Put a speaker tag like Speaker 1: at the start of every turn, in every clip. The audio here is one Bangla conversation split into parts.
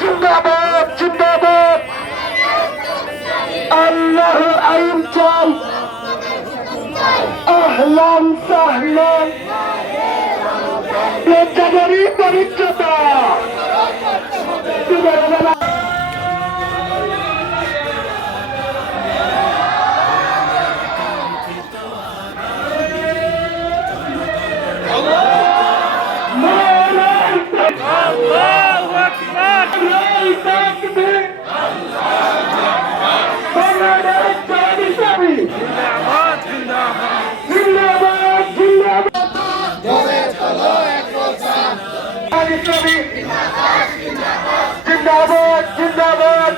Speaker 1: জিন্দাবাদ জিন্দাবাদ আল্লাহর আইন ইসলামী জিন্দাবাদ জিন্দাবাদ।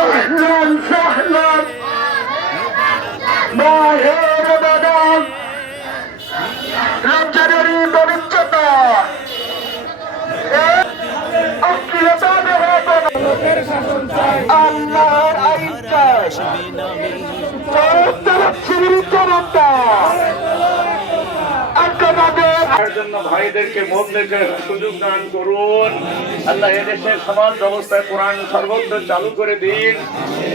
Speaker 1: আহলান সাহলান মাহে রমাদান রমজানের পবিত্রতা। আল্লাহর আইন চাই
Speaker 2: জন্য ভাইদেরকে বোনদেরকে সুযোগ দান করুন। আল্লাহ এদেশের সমাজ ব্যবস্থায় কোরআন সর্বত্র চালু করে দিন।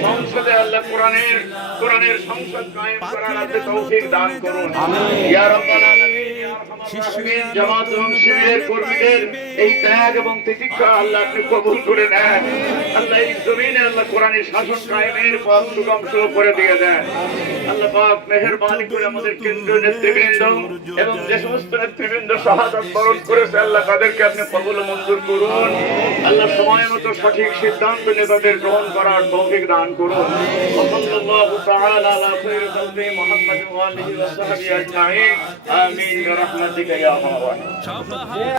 Speaker 2: সংসদে আল্লাহ কোরআনের কোরআনের সংসদ কায়েম করার তৌফিক দান করুন। ইয়া জামাত এবং শিবিরের কর্মীদের এই ত্যাগ এবং তিতিক্ষা আল্লাহ আপনি কবুল করে নেন। আল্লাহ এই জমিনে আল্লাহ কোরআনের শাসন কায়েমের পথ সুগম সুলভ করে দিয়ে দেন। আল্লাহ পাক করে আমাদের নেতৃবৃন্দ এবং যে সমস্ত নেতৃবৃন্দ শাহাদাত বরণ করেছে, আল্লাহ তাদেরকে আপনি কবুল মঞ্জুর করুন। আল্লাহ সময় মতো সঠিক সিদ্ধান্ত নেতাদের গ্রহণ করার তৌফিক দান করুন। وصلى الله تعالى على خير قلبي محمد وآله وصحبه أجمعين. آمين برحمتك يا أرحم الراحمين.